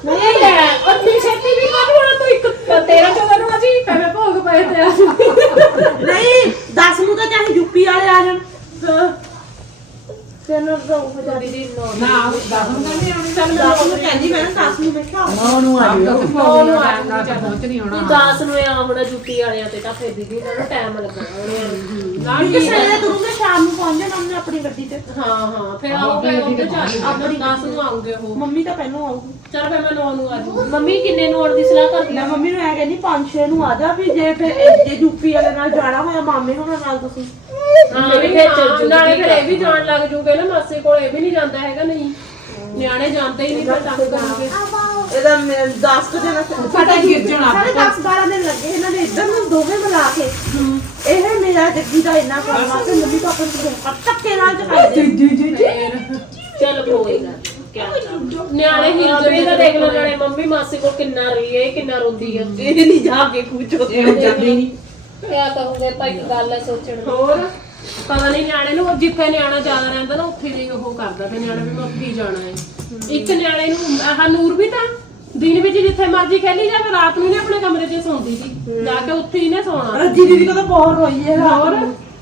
ਨਹੀਂ ਲੈ ਅੰਨੀ ਛੇਤੀ ਵੀ ਕਰ ਹੁਣ ਤੂੰ ਇੱਕ 13 14 ਨੂੰ ਆ ਜੀ ਮੈਂ ਭੋਗ ਪਏ ਤੇ ਆ ਜਾਊਂਗੀ ਨਹੀਂ 10 ਨੂੰ ਤਾਂ ਚਾਹੇ ਯੂਪੀ ਵਾਲੇ ਆ ਜਾਣ ਹਾਂ ਤੈਨੂੰ ਤਾਂ ਦੀਦੀ ਨਾ ਦਸ ਨੂੰ ਕਹਿੰਦੀ ਆਉਣੀ ਚੱਲ 10 ਨੂੰ ਕਹਿੰਦੀ ਮੈਂ 10 ਨੌ ਨੂੰ ਆ ਜਿਓ ਫੋਨ ਨੂੰ ਆਉਂਦਾ ਤਾਂ ਪਹੁੰਚ ਨਹੀਂ ਹੋਣਾ ਦਾਸ ਨੂੰ ਆ ਹੁਣ ਜੁੱਤੀ ਵਾਲਿਆਂ ਤੇ ਤਾਂ ਫਿਰ ਦੀਦੀ ਇਹਨਾਂ ਨੂੰ ਟਾਈਮ ਲੱਗਣਾ ਉਹਨੇ ਨਾਲ ਕਿ ਸਵੇਰੇ ਤੁਰੂੰਗੇ ਸ਼ਾਮ ਨੂੰ ਪਹੁੰਚ ਜਾਣਾ ਉਹਨੇ ਆਪਣੀ ਗੱਡੀ ਤੇ ਹਾਂ ਹਾਂ ਫਿਰ ਆਉਂਗੇ ਉਹਦੇ ਚ ਆਪਣੀ 10 ਨੂੰ ਆਉਂਗੇ ਉਹ ਮੰਮੀ ਤਾਂ ਪਹਿਲਾਂ ਆਊਗੀ ਚਲ ਫਿਰ ਮੈਂ 9 ਨੂੰ ਆ ਜਾਊਂਗੀ ਮੰਮੀ ਕਿੰਨੇ ਨੂੰ ਆਉਣ ਦੀ ਸਲਾਹ ਕਰਦੀ ਮੈਂ ਮੰਮੀ ਨੂੰ ਐ ਕਹਿੰਦੀ 5-6 ਨੂੰ ਆ ਜਾ ਵੀ ਜੇ ਫਿਰ ਇਹ- ਜੇ ਯੂਪੀ ਵਾਲੇ ਨਾਲ ਜਾਣਾ ਹੋਇਆ, ਮਾਮੇ ਹੋਣਾ ਨਾਲ ਤੁਸੀਂ। ਹਾਂ, ਵੀ ਫਿਰ ਚੱਲ ਜੂਗੀ ਨਾਲੇ ਫਿਰ ਇਹ ਵੀ ਜਾਣ ਲੱਗ ਜੂਗੇ ਨਾ, ਮਾਸੇ ਕੋਲ ਇਹ ਵੀ ਨਹੀਂ ਜਾਂਦਾ ਹੈਗਾ, ਨਹੀਂ। ਨਿਆਣੇ ਜਾਂਦੇ ਹੀ ਨਹੀਂ ਫਿਰ ਤੰਗ ਕਰਨਗੇ ਇਹਦਾ 10 ਕੁ ਦਿਨ ਪਤਾ ਹੀ ਗਿਰ ਜਾਣਾ ਸਾਰੇ 10 12 ਦਿਨ ਲੱਗੇ ਇਹਨਾਂ ਦੇ ਇੱਧਰ ਨੂੰ ਦੋਵੇਂ ਮਿਲਾ ਕੇ। ਇਹ ਮੇਰਾ ਜੱਗੀ ਦਾ ਇੰਨਾ ਕੰਮ ਆ ਤੇ ਮੰਮੀ ਪਾਪਾ ਨੂੰ ਧੱਕੇ ਨਾਲ ਚਕਾਉਂਦੇ ਚੱਲ ਨਿਆਣੇ ਦੇਖ ਨਾਲੇ ਮੰਮੀ ਮਾਸੀ ਕੋਲ ਕਿੰਨਾ ਰਹੀ ਹੈ ਕਿੰਨਾ ਰੋਂਦੀ ਹੈ ਇਹ ਨਹੀਂ ਜਾ ਕੇ ਕੁਝੋ ਇਹ ਜਾਂਦੇ ਨਹੀਂ। ਕਿਆ ਕਹੋਗੇ ਤਾਂ ਇੱਕ ਗੱਲ ਹੈ ਸੋਚਣ ਦੀ ਹੋਰ? ਪਤਾ ਨਹੀਂ ਨਿਆਣੇ ਨੂੰ ਜਿੱਥੇ ਨਿਆਣਾ ਜ਼ਿਆਦਾ ਰਹਿੰਦਾ ਨਾ ਉੱਥੇ ਵੀ ਉਹ ਕਰਦਾ ਤੇ ਨਿਆਣੇ ਵੀ ਮੈਂ ਉੱਥੇ ਹੀ ਜਾਣਾ ਹੈ। ਇੱਕ ਨਿਆਣੇ ਨੂੰ ਆਹ ਨੂਰ ਵੀ ਤਾਂ ਦਿਨ ਵਿੱਚ ਜਿੱਥੇ ਮਰਜ਼ੀ ਖੇਲੀ ਜਾਵੇ ਰਾਤ ਨੂੰ ਨੇ ਆਪਣੇ ਕਮਰੇ 'ਚ ਸੌਂਦੀ ਸੀ। ਜਾ ਕੇ ਉੱਥੇ ਹੀ ਨੇ ਸੌਣਾ। ਰੱਜੀ ਦੀਦੀ ਕੋ ਤਾਂ ਬਹੁਤ ਰੋਈ ਹੈ। ਹੋਰ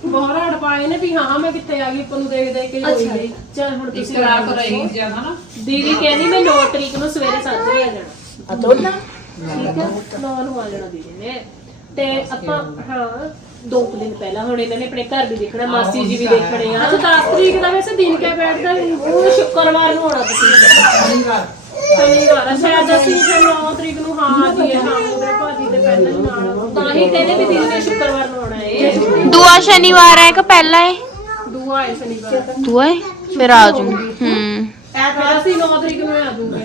ਬਹੁਤ ਹੜ ਪਾਏ ਨੇ ਵੀ ਹਾਂ ਮੈਂ ਕਿੱਥੇ ਆ ਗਈ ਉੱਪਰ ਨੂੰ ਦੇਖ ਦੇਖ ਕੇ ਰੋਈ ਗਈ। ਚੱਲ ਹੁਣ ਤੁਸੀਂ ਕਰ। ਰਹੀ ਜ਼ਿਆਦਾ ਨਾ। ਦੀਦੀ ਕਹਿੰਦੀ ਮੈਂ 9 ਤਰੀਕ ਨੂੰ ਸਵੇਰੇ ਸਾਜਰੇ ਆ ਜਾਣਾ। ਅਤੋਨਾ ਠੀਕ ਹੈ 9 ਨੂੰ ਆ ਜਾਣਾ ਦੀਦੀ ਨੇ। ਤੇ ਆਪਾਂ ਹਾਂ ਦੋ ਕੁ ਦਿਨ ਪਹਿਲਾਂ ਹੁਣ ਇਹਨਾਂ ਨੇ ਆਪਣੇ ਘਰ ਵੀ ਦੇਖਣਾ ਮਾਸੀ ਜੀ ਵੀ ਦੇਖਣੇ ਆ। ਅੱਛਾ 10 ਤਰੀਕ ਦਾ ਵੈਸੇ ਦਿਨ ਕਿਆ ਬੈਠਦਾ? ਉਹ ਸ਼ੁੱਕਰਵਾਰ ਨੂੰ ਆਉਣਾ ਤੁਸੀਂ। ਸ਼ਨੀਵਾਰ। ਸ਼ਨੀਵਾਰ ਆ, ਸ਼ਾਇਦ ਅਸੀਂ ਫਿਰ 9 ਤਰੀਕ ਨੂੰ ਹਾਂ ਆ ਜੀਏ ਹਾਂ ਉਹਦੇ ਭਾਜੀ ਦੇ ਪਹਿਲਾਂ ਹੀ ਨਾਲ ਤਾਂ ਹੀ ਕਹਿੰਦੇ ਵੀ ਦੀਦੀ ਨੇ ਸ਼ੁੱਕਰਵਾਰ ਨੂੰ ਆਉਣਾ ਹੈ ਦੂਆ ਸ਼ਨੀਵਾਰ ਹੈ ਕਿ ਪਹਿਲਾ ਹੈ ਦੂਆ ਹੈ ਸ਼ਨੀਵਾਰ। ਦੂਆ ਹੈ ਫਿਰ ਆ ਜੂੰਗੀ ਹੂੰ। ਫਿਰ ਅਸੀਂ 9 ਤਰੀਕ ਨੂੰ ਆ ਜੂਗੇ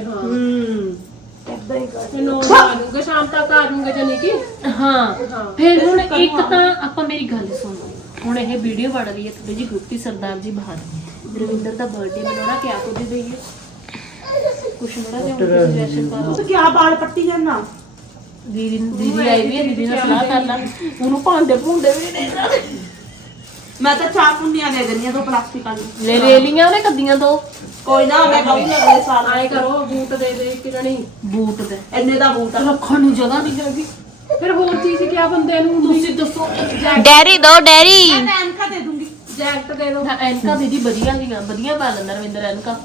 ਫਿਰ 9 ਨੂੰ ਆ ਜੂਗੇ ਸ਼ਾਮ ਤੱਕ ਆ ਜੂਗੇ ਜਾਨੀ ਕਿ? ਹਾਂ ਫਿਰ ਹੁਣ ਇੱਕ ਤਾਂ ਆਪਾਂ ਮੇਰੀ ਗੱਲ ਸੁਣੋ। ਹੁਣ ਇਹ ਵੀਡੀਓ ਬਣ ਰਹੀ ਹੈ ਥੋੜੀ ਜੀ ਗੁੱਪੀ ਸਰਦਾਰ ਜੀ ਬਾਹਰ ਰਵਿੰਦਰ ਦਾ ਬਰਥਡੇ ਮਨਾਉਣਾ ਕਿਆ ਕੁਝ ਦੇਈਏ? ਕੁਛ ਮੜਾ ਜਿਹਾ ਸੁਜੈਸ਼ਨ ਕਰੋ ਤੂੰ ਕੀ ਬਾਲ ਪੱਟੀ ਜਾਂਦਾ? ਦੀਦੀ ਦੀਦੀ ਆਈ ਵੀ ਹੈ ਦੀਦੀ ਨਾਲ ਸਲਾਹ ਕਰ ਲਾ। ਉਹਨੂੰ ਭਾਂਡੇ ਭੁੰਡੇ ਵੀ ਨਹੀਂ ਦੇ ਮੈਂ ਤਾਂ ਚਾਰ ਪੁੰਨੀਆਂ ਦੇ ਦਿੰਦੀ ਆ ਦੋ ਪਲਾਸਟਿਕ ਵਾਲੀ ਲੈ ਲੈ ਲੀਆਂ ਉਹਨੇ ਕੱਦੀਆਂ ਦੋ। ਕੋਈ ਨਾ ਮੈਂ ਕਹੂੰਗੀ ਅਗਲੇ ਸਾਲ। ਆਏ ਕਰੋ ਬੂਟ ਦੇ ਦੇ ਇੱਕ ਜਣੀ ਬੂਟ ਦੇ ਇੰਨੇ ਦਾ ਬੂਟ ਆ। ਰੱਖਣ ਨੂੰ ਜਗ੍ਹਾ ਨਹੀਂ ਹੈਗੀ। ਫਿਰ ਹੋਰ ਚੀਜ਼ ਕਿਆ ਬੰਦੇ ਨੂੰ ਤੁਸੀਂ ਦੱਸੋ ਡੈਰੀ ਦੋ ਡੈਰੀ। ਮੈਂ ਐਨਕਾ ਦੇ ਦੂੰਗੀ। ਜੈਕਟ ਦੇ ਦੋ। ਹਾਂ ਐਨਕਾ ਦੀਦੀ ਵਧੀਆ ਗਈਆਂ ਵਧੀਆ ਪਾ ਲੈਂਦਾ ਰਵਿੰਦਰ ਐਨਕਾ।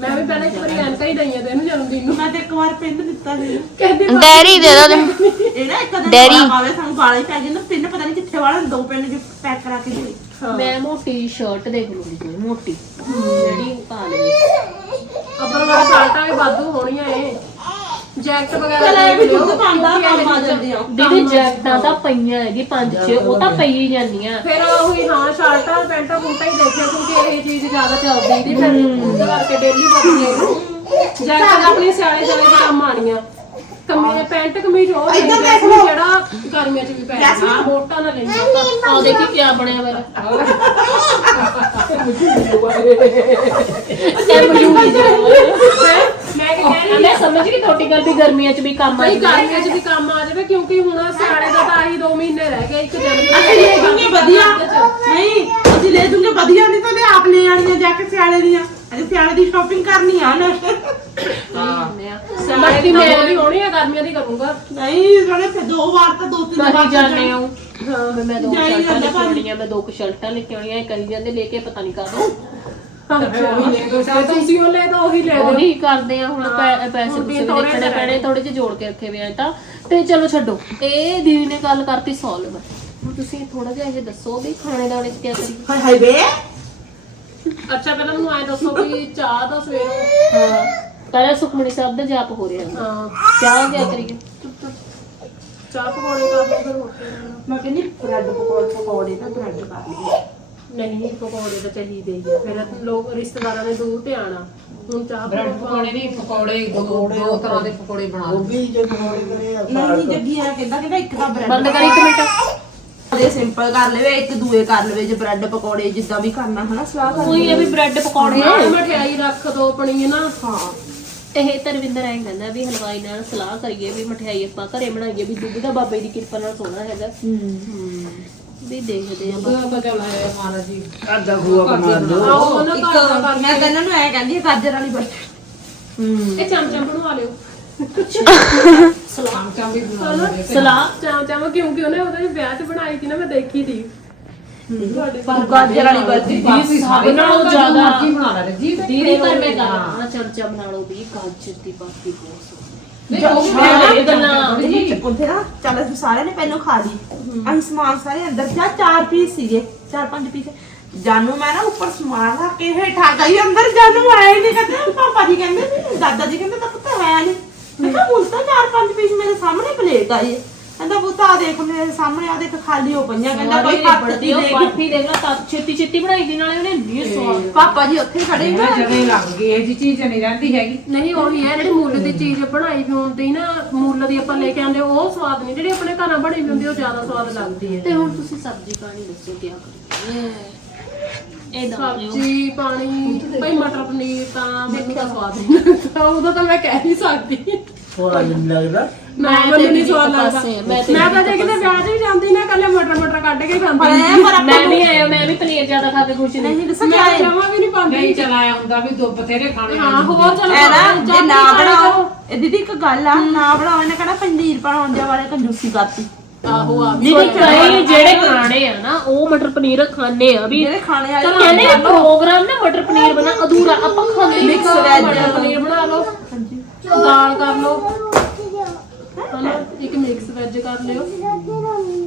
ਮੈਂ ਵੀ ਪਹਿਲਾਂ ਇੱਕ ਵਾਰੀ ਐਨਕਾ ਹੀ ਦਈਆਂ ਤੇ ਇਹਨੂੰ ਜਨਮ ਦਿਨ ਨੂੰ। ਮੈਂ ਤੇ ਇੱਕ ਵਾਰ ਪਿੰਨ ਦਿੱਤਾ ਸੀ। ਕਹਿੰਦੇ ਡੈਰੀ ਦੇ ਦੋ ਇਹ ਨਾ ਇੱਕ ਦਿਨ ਡੈਰੀ। ਵਾਲਾ ਪਾਵੇ ਸਾਨੂੰ ਗਾਲਾਂ ਹੀ ਪੈ ਜਾਂਦਾ ਪਿੰਨ ਪਤਾ ਨਹੀਂ ਕਿੱਥੇ ਵਾਲਾ ਦੋ ਪਿੰਨ ਜੋ ਪੈਕ ਕਰਾ ਕੇ ਦੇ ਮੈਂ ਮੋਟੀ ਸ਼ਰਟ ਦੇਖ ਲੂੰਗੀ ਕੋਈ ਮੋਟੀ। ਜਿਹੜੀ ਪਾ ਲਵੇ ਅਪਰ ਵਾਲਾ ਸਾਲਟਾਂ ਵੀ ਵਾਧੂ ਹੋਣੀਆਂ ਏ ਜੈਕਟ ਵਗੈਰਾ ਚਲ ਇਹ ਵੀ ਦੁੱਧ ਪਾਉਂਦਾ ਕੰਮ ਆ ਜਾਂਦੀਆਂ ਦੀਦੀ ਜੈਕਟਾਂ ਤਾਂ ਪਈਆਂ ਹੈਗੀ ਪੰਜ ਛੇ ਉਹ ਤਾਂ ਪਈ ਹੀ ਜਾਂਦੀਆਂ। ਫਿਰ ਉਹੀ ਹਾਂ ਸ਼ਰਟਾਂ ਪੈਂਟਾਂ ਬੂਟਾਂ ਹੀ ਦੇਖਿਆ ਕਿਉਂਕਿ ਇਹ ਚੀਜ਼ ਜ਼ਿਆਦਾ ਚੱਲਦੀ ਦੀ ਫਿਰ ਉਹਦੇ ਕਰਕੇ ਡੇਲੀ ਵਰਤੀ ਜੈਕਟ ਆਪਣੀ ਸਿਆਲੇ ਸਿਆਲੇ ਦੇ ਕੰਮ ਆਣੀਆਂ ਕਮੀਜ਼ ਪੈਂਟ ਕਮੀਜ਼ ਉਹ ਲੈਣੀ ਲਓ। ਜਿਹੜਾ ਗਰਮੀਆਂ 'ਚ ਵੀ ਪੈ ਜਾਂਦਾ ਮੋਟਾ ਨਾ ਲੈਂਦਾ ਆਹ ਦੇਖੀ ਕਿਆ ਬਣਿਆ ਮੇਰਾ ਮੈਂ ਸਮਝ ਗਈ ਤੁਹਾਡੀ ਗੱਲ ਵੀ ਗਰਮੀਆਂ 'ਚ ਵੀ ਕੰਮ ਭਾਈ ਆਈ ਗਰਮੀਆਂ 'ਚ ਵੀ ਕੰਮ ਆ ਜਾਵੇ ਕਿਉਂਕਿ ਹੁਣ ਸਿਆਲੇ ਦਾ ਤਾਂ ਆਹੀ 2 ਮਹੀਨੇ ਰਹਿ ਗਏ ਇੱਕ ਜਨਵਰੀ ਅਸੀਂ ਲੈ ਦੂੰਗੇ ਵਧੀਆ। ਨਹੀਂ ਅਸੀਂ ਲੈ ਦੂੰਗੇ ਵਧੀਆ ਨਹੀਂ ਤਾਂ ਲੈ ਆਪ ਲੈ ਆਣੀਆਂ ਜਾ ਕੇ ਸਿਆਲੇ ਦੀਆਂ। ਅਸੀਂ ਸਿਆਲੇ ਦੀ ਸ਼ਾਪਿੰਗ ਕਰਨੀ ਆ ਨਾ। ਦੀ ਮੈਂ ਵੀ ਹੋਣੀ ਆ ਗਰਮੀਆਂ ਦੀ ਕਰੂੰਗਾ। ਨਹੀਂ ਜਿਹੜੇ ਫਿਰ ਦੋ ਵਾਰ ਤਾਂ ਦੋ ਤਿੰਨ ਮੈਂ ਵਾਰ ਜਾਣੇ ਹਾਂ। ਹਾਂ ਮੈਂ ਦੋ ਸ਼ਰਟਾਂ ਲੈ ਕੇ ਆਉਣੀਆਂ ਮੈਂ ਦੋ ਕੁ ਸ਼ਰਟਾਂ ਲੈ ਕੇ ਆਉਣੀਆਂ ਇਹ ਕਹੀ ਜਾਂਦੇ ਲੈ ਕੇ ਪਤਾ ਨਹੀਂ ਕਾਹਦੋਂ ਤੁਸੀਂ ਉਹ ਲੈ ਤਾਂ ਉਹੀ ਲੈ ਦਿਓ। ਉਹੀ ਕਰਦੇ ਆ ਹੁਣ ਪੈ- ਪੈਸੇ ਹੁਣ ਪੂਸੇ ਵੀ ਥੋੜ੍ਹੇ ਦੇਖਣੇ ਜਿਹੇ ਪੈਣੇ ਥੋੜੇ ਜਿਹੇ ਜੋੜ ਕੇ ਰੱਖੇ ਹੋਏ ਆ ਤਾਂ। ਤੇ ਚਲੋ ਛੱਡੋ ਇਹ ਦੀਦੀ ਨੇ ਗੱਲ ਕਰਤੀ ਸੋਲਵ ਹੁਣ ਤੁਸੀਂ ਥੋੜਾ ਜਿਹਾ ਇਹ ਦੱਸੋ ਵੀ ਖਾਣੇ ਦਾਣੇ ਚ ਕੀ ਕਰੀਏ? ਹਾਏ ਹਾਏ ਬੇ ਅੱਛਾ ਪਹਿਲਾਂ ਮੈਨੂੰ ਐ ਦੱਸੋ ਵੀ ਚਾਹ ਦਾ ਸਵੇਰੋਂ ਹਾਂ। ਪਹਿਲਾਂ ਸੁਖਮਣੀ ਸਾਹਿਬ ਦਾ ਜਾਪ ਹੋ ਰਿਹਾ। ਹੈ। ਹਾਂ ਚਾਹ ਕੀ ਕਰੀਏ? ਚਾਹ ਪਕੌੜੇ ਕਰ ਲਓ ਫਿਰ ਰੋਟੀ ਨਾਲ। ਮੈਂ ਕਹਿੰਦੀ ਬ੍ਰੈਡ ਪਕੌੜੇ ਪਕੌੜੇ ਤਾਂ ਬ੍ਰੈਡ ਕਰ ਲਈਏ। ਨਹੀਂ ਪਕੌੜੇ ਤਾਂ ਚਾਹੀਦੇ ਹੀ ਆ। ਫਿਰ ਲੋਕ ਰਿਸ਼ਤੇਦਾਰਾਂ ਨੇ ਦੂਰ ਤੇ ਆਣਾ ਹੁਣ ਚਾਹ ਬ੍ਰੈਡ ਪਕੌੜੇ ਨਹੀਂ ਪਕੌੜੇ ਦੋ ਦੋ ਤਰ੍ਹਾਂ ਦੇ ਪਕੌੜੇ ਬਣਾ ਉਹ ਵੀ ਜੇ ਪਕੌੜੇ ਕਰੇ ਆ ਨਹੀਂ ਜੱਗੀ ਆ ਕਹਿੰਦਾ ਕਹਿੰਦਾ ਇੱਕ ਤਾਂ ਬ੍ਰੈਡ ਬੰਦ ਕਰ ਇੱਕ ਮਿੰਟ। ਦੇ ਸਿੰਪਲ ਕਰ ਲਵੇ ਇੱਕ ਦੂਏ ਕਰ ਲਵੇ ਜੇ ਬ੍ਰੈਡ ਪਕੌੜੇ ਜਿੱਦਾਂ ਵੀ ਕਰਨਾ ਹਨਾ ਸਲਾਹ ਕਰ ਕੋਈ ਇਹ ਵੀ ਬ੍ਰੈਡ ਪਕੌੜੇ ਮਠਿਆਈ ਰੱਖ ਦੋ ਆਪਣੀ ਨਾ ਹਾਂ। ਇਹ ਤਰਵਿੰਦਰ ਐਂ ਕਹਿੰਦਾ ਵੀ ਹਲਵਾਈ ਨਾਲ ਸਲਾਹ ਕਰੀਏ ਵੀ ਮਠਿਆਈ ਆਪਾਂ ਘਰੇ ਬਣਾਈਏ ਵੀ ਦੁੱਧ ਦਾ ਬਾਬੇ ਦੀ ਕਿਰਪਾ ਨਾਲ ਸੋਹਣਾ ਹੈਗਾ। ਵੀ ਦੇਖਦੇ ਆ। ਅੱਧਾ ਖੂਆ ਬਣਾ ਦੋ ਆਓ ਉਹਨਾਂ ਇੱਕ ਘਰ ਦਾ ਕਰ ਮੈਂ ਕਹਿੰਦਾ ਨੂੰ ਐ ਕਹਿੰਦੀ ਆ, ਗਾਜਰ ਵਾਲੀ ਬਰਫੀ ਇਹ ਚਮਚਮ ਬਣਵਾ ਲਿਓ। ਚਮਚਾ ਵੀ ਬਣਾ ਲਓ ਸਲਾਹ ਚਮਚਮ ਕਿਉਂਕਿ ਉਹਨੇ ਉਹਦੇ ਵਿਆਹ 'ਚ ਬਣਾਈ ਸੀ ਨਾ ਮੈਂ ਦੇਖੀ ਸੀ। ਗਾਜਰ ਵਾਲੀ ਬਰਫੀ ਸਾਰੇ ਨਾਲੋਂ ਨਾਲੋਂ ਜ਼ਿਆਦਾ- ਬਣਾ ਲੈ ਜੀ ਦੀਦੀ ਪਰ ਮੈਂ ਕਰਾਂ ਚਮਚਾ ਬਣਾ ਲਓ ਵੀ ਗਾਜਰ ਦੀ ਬਾਕੀ ਬਹੁਤ ਸੋਹਣੀ ਹਾਂ, ਉੱਥੇ ਨਾ ਚੱਲ ਅਸੀਂ ਸਾਰਿਆਂ ਨੇ ਪਹਿਲਾਂ ਖਾ ਲਈ। ਅਸੀਂ ਸਮਾਨ ਸਾਰੇ ਅੰਦਰ ਜਾ ਚਾਰ ਪੀਸ ਸੀਗੇ ਚਾਰ ਪੰਜ ਪੀਸ ਜਾਨੂ ਮੈਂ ਨਾ ਉੱਪਰ ਸਮਾਨ ਰੱਖ ਕੇ ਹੇਠਾਂ ਗਈ ਅੰਦਰ ਜਾਨੂ ਆਇਆ ਹੀ ਨਹੀਂ ਕਹਿੰਦੇ ਪਾਪਾ ਜੀ ਕਹਿੰਦੇ ਦਾਦਾ ਜੀ ਕਹਿੰਦੇ ਤਾਂ ਪੁੱਤ ਆਇਆ ਨਹੀਂ ਮੈਂ ਕਿਹਾ ਹੁਣ ਤਾਂ ਚਾਰ ਪੰਜ ਪੀਸ ਮੇਰੇ ਸਾਹਮਣੇ ਪਲੇਟ ਆਈ ਹੈ। ਕਹਿੰਦਾ ਪੁੱਤ ਆ ਦੇਖ ਮੇਰੇ ਸਾਹਮਣੇ ਆ ਦੇਖ ਖਾਲੀ ਹੋ ਪਈਆਂ ਕਹਿੰਦਾ ਕੋਈ ਹੱਥ ਬੜਦੀ ਉਹ ਨਹੀਂ ਪਾਠੀ ਦੇਖ ਲਾ ਤਾਂ ਛੇਤੀ ਛੇਤੀ ਬਣਾਈ ਦੀ ਨਾਲੇ ਉਹਨੇ ਨਹੀਂ ਸਵਾਦ। ਪਾਪਾ ਜੀ ਉੱਥੇ ਖੜੇ ਨਾ ਜਦੇ ਲੱਗ ਗਈ ਇਹ ਜੀ ਚੀਜ਼ ਨਹੀਂ ਰਹਿੰਦੀ ਹੈਗੀ। ਨਹੀਂ ਉਹੀ ਹੈ ਜਿਹੜੀ ਮੁੱਲ ਦੀ ਚੀਜ਼ ਬਣਾਈ ਹੁੰਦੀ ਨਾ ਮੁੱਲ ਦੀ ਆਪਾਂ ਲੈ ਕੇ ਆਂਦੇ ਉਹ ਸਵਾਦ ਨਹੀਂ ਜਿਹੜੀ ਆਪਣੇ ਘਰਾਂ ਬਣੀ ਹੁੰਦੀ ਉਹ ਜ਼ਿਆਦਾ ਸਵਾਦ ਲੱਗਦੀ ਹੈ। ਤੇ ਹੁਣ ਤੁਸੀਂ ਸਬਜ਼ੀ ਪਾਣੀ ਦੱਸੋ ਕੀ ਕਰੀਏ ਇਹ ਦੱਸੋ ਸਬਜ਼ੀ ਪਾਣੀ ਭਾਈ ਮਟਰ ਪਨੀਰ ਤਾਂ ਮੈਨੂੰ ਤਾਂ ਸਵਾਦ ਨਹੀਂ ਲੱਗਦਾ ਉਹਦਾ ਤਾਂ ਮੈਂ ਕਹਿ ਨਹੀਂ ਸਕਦੀ। ਸਵਾਦ ਨਹੀਂ ਲੱਗਦਾ। ਮੈਂ ਮੈਂ ਮੈਨੂੰ ਤੇ ਨਹੀਂ ਸਵਾਦ ਇੱਕ ਲੱਗਦਾ। ਪਾਸੇ ਆ, ਮੈਂ ਤੇ ਮੈਂ ਤਾਂ ਜੇ ਕਿਤੇ ਵਿਆਹ 'ਚ ਵੀ ਜਾਂਦੀ ਨਾ ਕੱਲੇ ਮਟਰ ਮਟਰ ਕੱਢ ਕੇ ਖਾਂਦੀ। ਪਰ ਇਹ ਪਰ ਮੈਂ ਵੀ ਆਇਆ ਮੈਂ ਵੀ ਪਨੀਰ ਜ਼ਿਆਦਾ ਖਾ ਕੇ ਖੁਸ਼ ਨਹੀਂ ਨਹੀਂ ਦੱਸਾਂ ਕਿਆ ਮੈਂ ਹੈ? ਜਮਾ ਵੀ ਨਹੀਂ ਪਾਉਂਦੀ ਨਹੀਂ ਚਲਾਇਆ ਹੁੰਦਾ ਵੀ ਦੋ ਬਥੇਰੇ ਖਾਣੇ ਹਾਂ ਹੋਰ ਚਲ ਐ ਨਾ ਜੇ ਨਾ ਬਣਾਓ ਇਹ ਦੀਦੀ ਇੱਕ ਗੱਲ ਆ ਨਾ ਬਣਾਓ ਇਹਨੇ ਕਹਣਾ ਪਨੀਰ ਬਣਾਉਣ ਦੇ ਵਾਲੇ ਕੰਜੂਸੀ ਕਰਤੀ। ਆਹੋ ਆ ਦੀਦੀ ਕਈ ਜਿਹੜੇ ਖਾਣੇ ਆ ਨਾ ਉਹ ਮਟਰ ਪਨੀਰ ਖਾਣੇ ਆ ਵੀ। ਜਿਹੜੇ ਖਾਣੇ ਵਾਲੇ ਚਲੋ ਕਹਿੰਦੇ ਨੇ। ਪ੍ਰੋਗਰਾਮ ਨਾ ਮਟਰ ਪਨੀਰ ਬਣਾ ਅਧੂਰਾ ਆਪਾਂ ਖਾਂਦੇ ਨਹੀਂ ਮਿਕਸ ਵੈਜ ਪਨੀਰ ਬਣਾ ਲਓ। ਦਾਲ ਕਰ ਲਓ। ਹਨਾ? ਇੱਕ ਮਿਕਸ ਵੈਜ ਕਰ ਲਿਓ।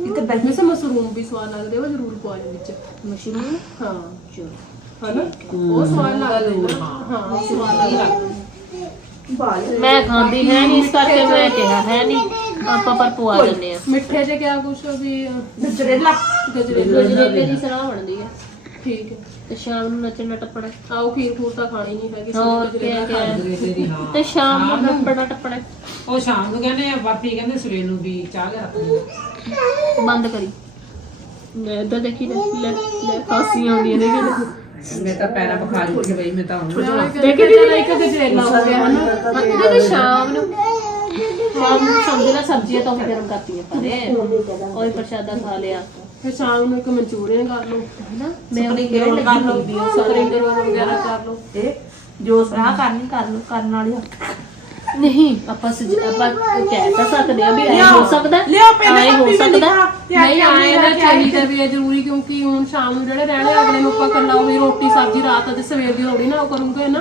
ਇੱਕ ਦਹੀਂ ਵੈਸੇ ਮਸ਼ਰੂਮ ਵੀ ਸਵਾਦ ਲੱਗਦੇ ਉਹ ਜ਼ਰੂਰ ਪਾਇਓ ਵਿੱਚ। ਮਸ਼ਰੂਮ? ਹਾਂ। ਹਨਾ? ਉਹ ਸਵਾਦ ਲੱਗਦੇ ਹਾਂ। ਸਵਾਦ ਲੱਗਦੇ ਮੈਂ ਖਾਂਦੀ ਹੈ ਨਹੀਂ ਇਸ ਕਰਕੇ ਮੈਂ ਕਿਹਾ ਹੈ ਨਹੀਂ। ਆਪਾਂ ਪਰ ਪਵਾ ਦਿੰਦੇ ਆ ਮਿੱਠੇ 'ਚ ਕਿਆ ਕੁਛ ਵੀ ਗਜਰੇਲਾ। ਗਜਰੇਲਾ ਦੀ ਸਲਾਹ ਬਣਦੀ ਹੈ। ਠੀਕ ਹੈ। ਤੇ ਸ਼ਾਮ ਨੂੰ ਨੱਚਣਾ ਟੱਪਣਾ। ਆਓ ਖੀਰ ਖੂਰ ਤਾਂ ਖਾਣੀ ਨਹੀਂ ਹੈਗੀ ਹੋਰ ਸਿਰਫ ਕਿਆ ਗਜਰੇਲਾ ਕਿਆ? ਗਜਰੇਲੇ ਦੀ ਹਾਂ। ਤੇ ਸ਼ਾਮ ਨੂੰ ਨੱਪਣਾ ਟੱਪਣਾ। ਉਹ ਸ਼ਾਮ ਨੂੰ ਕਹਿੰਦੇ ਆ ਬਾਪੀ ਕਹਿੰਦੇ ਸਵੇਰ ਨੂੰ ਵੀ ਚਾਹ ਲਿਆ ਰੱਖਣੀ ਬੰਦ ਕਰੀ। ਮੈਂ ਇਦਾਂ ਦੇਖੀ ਲੈ ਲੈ ਲੈ ਹਾਸੀ ਆਉਂਦੀ ਨੇ ਮੈਂ ਤਾਂ ਪੈਰਾਂ ਬੁਖਾਰ ਉੱਠ ਗਈ ਮੈਂ ਤਾਂ ਹੁਣ ਦੇਖੇ ਜੀ ਇੱਕ ਗਜਰੇਲਾ ਹੋ ਗਿਆ ਹਨਾ? ਤੇ ਸ਼ਾਮ ਨੂੰ ਸ਼ਾਮ ਨੂੰ ਸਮਝ ਲੈ ਸਬਜ਼ੀਆਂ ਤਾਂ ਉਹ ਗਰਮ ਕਰਤੀਆਂ ਪਰੇ ਕੋਈ ਪ੍ਰਸ਼ਾਦਾ ਖਾ ਲਿਆ। ਫਿਰ ਸ਼ਾਮ ਨੂੰ ਇੱਕ ਮਨਚੂਰੀਅਨ ਕਰ ਲਓ ਹੈਨਾ? ਮੈਂ ਉਹ Spring roll ਕਰ ਲਓ। ਵੀ ਉਹ ਸਾਰੇ ਸਪਰਿੰਗ ਰੋਲ ਵਗੈਰਾ ਕਰ ਲਓ। ਇਹ ਜੋ ਸਲਾਹ ਕਰਨੀ ਕਰ ਲੋ ਕਰਨ ਵਾਲੀ। ਨਹੀਂ। ਆਪਾਂ ਸਜ ਆਪਾਂ ਕਹਿ ਤਾਂ ਸਕਦੇ ਆ ਵੀ ਐ ਹੋ ਸਕਦਾ। ਲਿਆਓ ਪਹਿਲਾਂ ਐਂ ਹੋ ਸਕਦਾ। ਤੇ ਨਹੀਂ ਆਏ ਆਈ। ਚਾਹੀਦਾ ਵੀ ਇਹ ਜ਼ਰੂਰੀ ਕਿਉਂਕਿ ਹੁਣ ਸ਼ਾਮ ਨੂੰ ਜਿਹੜੇ ਰਹਿਣੇ ਅਗਲੇ ਨੂੰ ਆਪਾਂ ਕੱਲਾ ਉਹੀ ਰੋਟੀ ਸਬਜ਼ੀ ਰਾਤ ਤੇ ਸਵੇਰ ਦੀ ਥੋੜੀ ਨਾ ਉਹ ਕਰੂੰਗੇ ਨਾ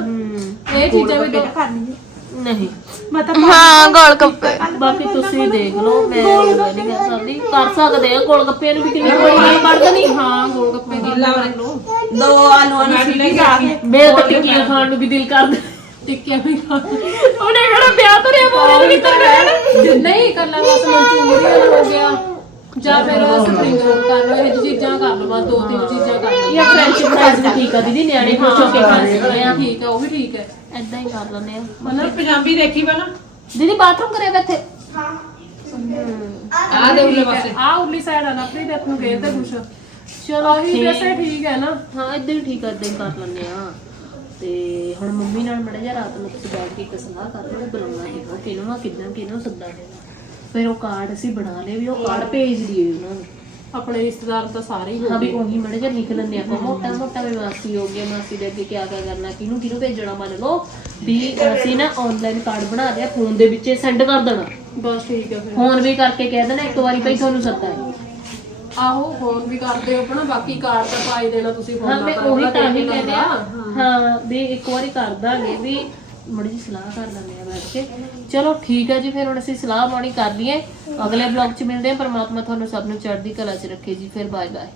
ਇਹ ਚੀਜ਼ਾਂ ਵੀ ਦੋ ਕਰਨੀ ਨਹੀਂ। ਮੈਂ ਤਾਂ ਹਾਂ ਗੋਲ ਗੱਪੇ। ਬਾਕੀ ਤੁਸੀਂ ਦੇਖ ਲਓ ਮੈਂ ਨਹੀਂ ਸਕਦੀ। ਕਰ ਸਕਦੇ ਆ ਗੋਲ ਗੱਪਿਆਂ ਨੂੰ ਵੀ ਕਿੰਨੀ ਬੜੀ ਵਾਰ ਕੱਢ ਦੇਣੀ ਹਾਂ ਗੋਲ ਗੱਪੇ ਦੀ ਕਰ ਲਓ। ਦੋ ਆਲੂਆਂ ਨੂੰ ਖਾ ਕੇ। ਮੇਰੇ ਤਾਂ ਟਿੱਕੀਆਂ ਖਾਣ ਨੂੰ ਵੀ ਦਿਲ ਕਰਦਾ। ਟਿੱਕਿਆ ਵੀ ਖਾ ਉਹਨੇ ਕਿਹੜਾ ਵਿਆਹ ਤੋਂ ਰਿਆ ਬੋਲੇ ਨਹੀਂ ਨਹੀਂ ਕੱਲਾ ਬਸ ਮਨਚੂਰੀਅਨ ਹੋ ਗਿਆ। ਜਾਂ ਫਿਰ ਸਪਰਿੰਗ ਰੋਲ ਕਰ ਲਓ ਇਹ ਜਿਹੀ ਚੀਜ਼ਾਂ ਕਰ ਲਓ ਬਸ ਦੋ ਤਿੰਨ ਚੀਜ਼ਾਂ ਕਰ ਲਓ। ਇਹ ਫ੍ਰੈਂਚ ਫਰਾਈਜ਼ ਵੀ ਠੀਕ ਆ ਦੀਦੀ ਨਿਆਣੇ ਖੁਸ਼ ਹੋ ਕੇ ਖਾ ਸਕਦੇ ਆ। ਠੀਕ ਹੈ ਉਹ ਵੀ ਠੀਕ ਹੈ। ਐਦਾਂ ਹੀ ਕਰ ਲੈਂਦੇ ਆ। ਮਤਲਬ ਪੰਜਾਬੀ ਦੇਖੀ ਪਹਿਲਾਂ? ਦੀਦੀ ਬਾਥਰੂਮ ਕਰਿਆ ਬੈਠੇ ਆ ਦੇ ਉਰਲੇ ਪਾਸੇ। ਆ ਉਰਲੀ ਸਾਈਡ ਆ ਨਾ ਆਪਣੀ ਤੇ ਨੂੰ ਘੇਰ ਦੇ ਕੁਛ ਚਲੋ ਉਹੀ ਵੈਸੇ ਠੀਕ ਹੈ ਨਾ। ਹਾਂ ਇਦਾਂ ਹੀ ਠੀਕ ਆ ਇਦਾਂ ਹੀ ਕਰ ਲੈਂਦੇ ਆ। ਤੇ ਹੁਣ ਮੰਮੀ ਨਾਲ ਮੜਾ ਜਾ ਰਾਤ ਨੂੰ ਤੁਸੀਂ ਬੈਠ ਕੇ ਇੱਕ ਸਲਾਹ ਕਰ ਲਓ ਬੁਲਾਉਣਾ ਹੈਗਾ ਕਿਹਨੂੰ ਆ ਕਿੱਦਾਂ ਕਿਹਨੂੰ ਸੱਦਾ ਦੇਣਾ। ਫਿਰ ਉਹ ਕਾਰਡ ਅਸੀਂ ਬਣਾ ਲਏ ਵੀ ਉਹ ਕਾਰਡ ਭੇਜ ਦਈਏ ਉਹਨਾਂ ਨੂੰ। ਆਪਣੇ ਰਿਸ਼ਤੇਦਾਰ ਤਾਂ ਸਾਰੇ ਹੀ ਹਾਂ ਹੋ ਵੀ ਉਹੀ ਮੜਾ ਜਾ ਲਿਖ ਲੈਂਦੇ ਆਪਾਂ ਮੋਟਾ ਮੋਟਾ ਵੀ ਮਾਸੀ ਹੋ ਗਿਆ ਮਾਸੀ ਦੇ ਅੱਗੇ ਕਿਆ ਕਿਆ ਕਰਨਾ ਕਿਹਨੂੰ ਕਿਹਨੂੰ ਭੇਜਣਾ ਮੰਨ ਲਓ ਵੀ ਅਸੀਂ ਨਾ ਆਨਲਾਈਨ ਕਾਰਡ ਬਣਾ ਲਿਆ ਫੋਨ ਦੇ ਵਿੱਚ ਸੈਂਡ ਕਰ ਦੇਣਾ। ਬਸ ਠੀਕ ਹੈ ਫਿਰ। ਫੋਨ ਵੀ ਕਰਕੇ ਕਹਿ ਦੇਣਾ ਇੱਕ ਵਾਰੀ ਭਈ ਤੁਹਾਨੂੰ ਸੱਦਾ ਹੈ। ਆਹੋ ਫੋਨ ਵੀ ਕਰਦੇ ਹੋ ਆਪਣਾ ਬਾਕੀ ਕਾਰਡ ਤਾਂ ਪਾਈ ਦੇਣਾ ਤੁਸੀਂ ਫੋਨ ਹਾਂ ਮੈਂ ਉਹੀ ਤਾਂ ਹੀ ਕਹਿੰਦੇ ਆ ਹਾਂ ਵੀ ਇੱਕ ਵਾਰੀ ਕਰ ਦਾਂਗੇ ਵੀ ਮੜੀ ਜੀ ਸਲਾਹ ਕਰ ਲੈਂਦੇ ਆ ਬੈਠ ਕੇ। ਚਲੋ ਠੀਕ ਹੈ ਜੀ, ਫਿਰ ਹੁਣ ਅਸੀਂ ਸਲਾਹ ਬਾਣੀ ਕਰ ਲਈਏ। ਅਗਲੇ ਬਲੌਗ 'ਚ ਮਿਲਦੇ ਹਾਂ। ਪਰਮਾਤਮਾ ਤੁਹਾਨੂੰ ਸਭ ਨੂੰ ਚੜ੍ਹਦੀ ਕਲਾ 'ਚ ਰੱਖੇ ਜੀ। ਫਿਰ ਬਾਏ ਬਾਏ